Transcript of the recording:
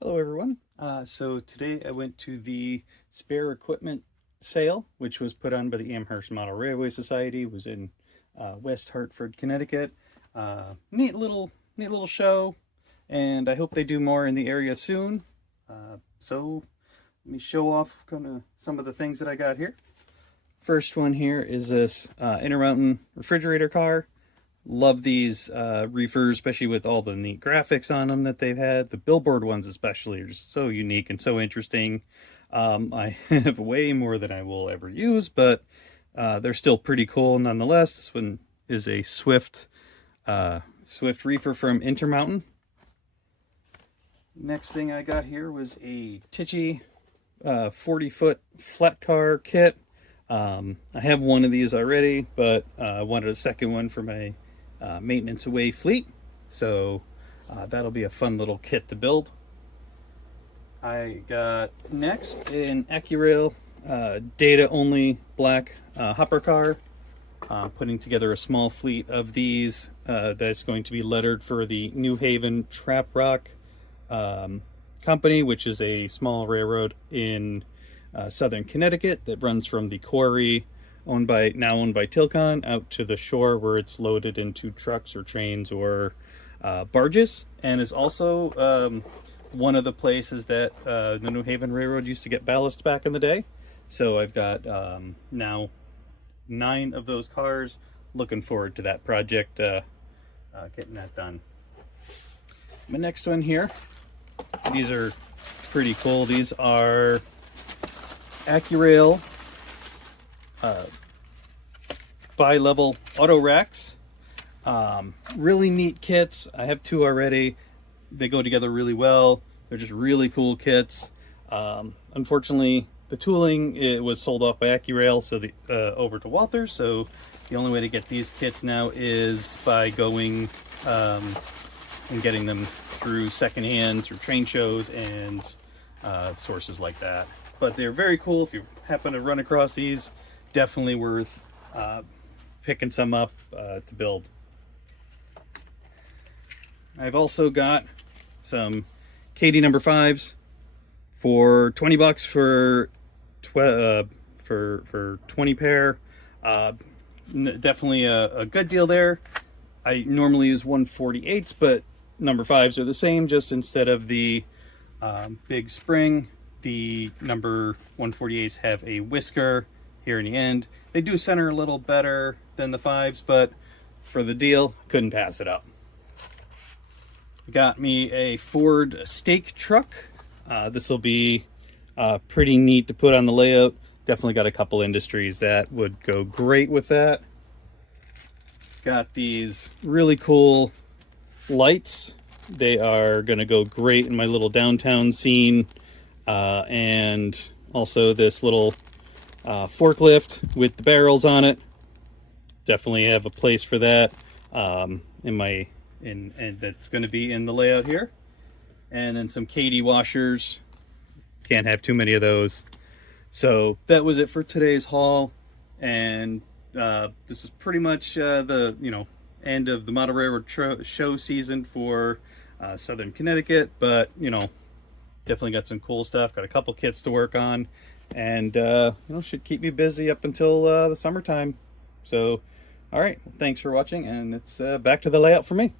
Hello everyone. So today I went to the spare equipment sale, which was put on by the Amherst Model Railway Society. It was in West Hartford, Connecticut. Neat little show, and I hope they do more in the area soon. So let me show off kind of some of the things that I got here. First one here is this Intermountain refrigerator car. Love these reefers, especially with all the neat graphics on them that they've had. The billboard ones especially are just so unique and so interesting. I have way more than I will ever use, but they're still pretty cool nonetheless. This one is a Swift reefer from Intermountain. Next thing I got here was a Tichy 40-foot flat car kit. I have one of these already, but I wanted a second one for my maintenance away fleet, so that'll be a fun little kit to build. I got next an Accurail data only black hopper car. Putting together a small fleet of these that's going to be lettered for the New Haven Trap Rock company, which is a small railroad in southern Connecticut that runs from the quarry owned by Tilcon out to the shore, where it's loaded into trucks or trains or barges, and is also one of the places that the New Haven Railroad used to get ballast back in the day. So I've got now 9 of those cars. Looking forward to that project, getting that done. My next one here, these are pretty cool. These are Accurail bi-level Autoracks. Really neat kits. I have 2 already. They go together really well. They're just really cool kits. Unfortunately, the tooling, it was sold off by Accurail, so over to Walther. So the only way to get these kits now is by going and getting them through secondhand, through train shows and sources like that. But they're very cool. If you happen to run across these, definitely worth picking some up to build. I've also got some Kadee number 5s for $20 for 20 pair. Definitely a good deal there. I normally use 148s, but number 5s are the same. Just instead of the big spring, the number 148s have a whisker here in the end. They do center a little better than the 5s, but for the deal, couldn't pass it up. Got me a Ford stake truck. This will be pretty neat to put on the layout. Definitely got a couple industries that would go great with that. Got these really cool lights. They are going to go great in my little downtown scene. And also this little forklift with the barrels on it. Definitely have a place for that and that's going to be in the layout here. And then some Kadee washers. Can't have too many of those. So that was it for today's haul, and this was pretty much the end of the Model Railroad show season for southern Connecticut. But definitely got some cool stuff. Got a couple kits to work on, and should keep me busy up until the summertime. So all right, well, thanks for watching, and it's back to the layout for me.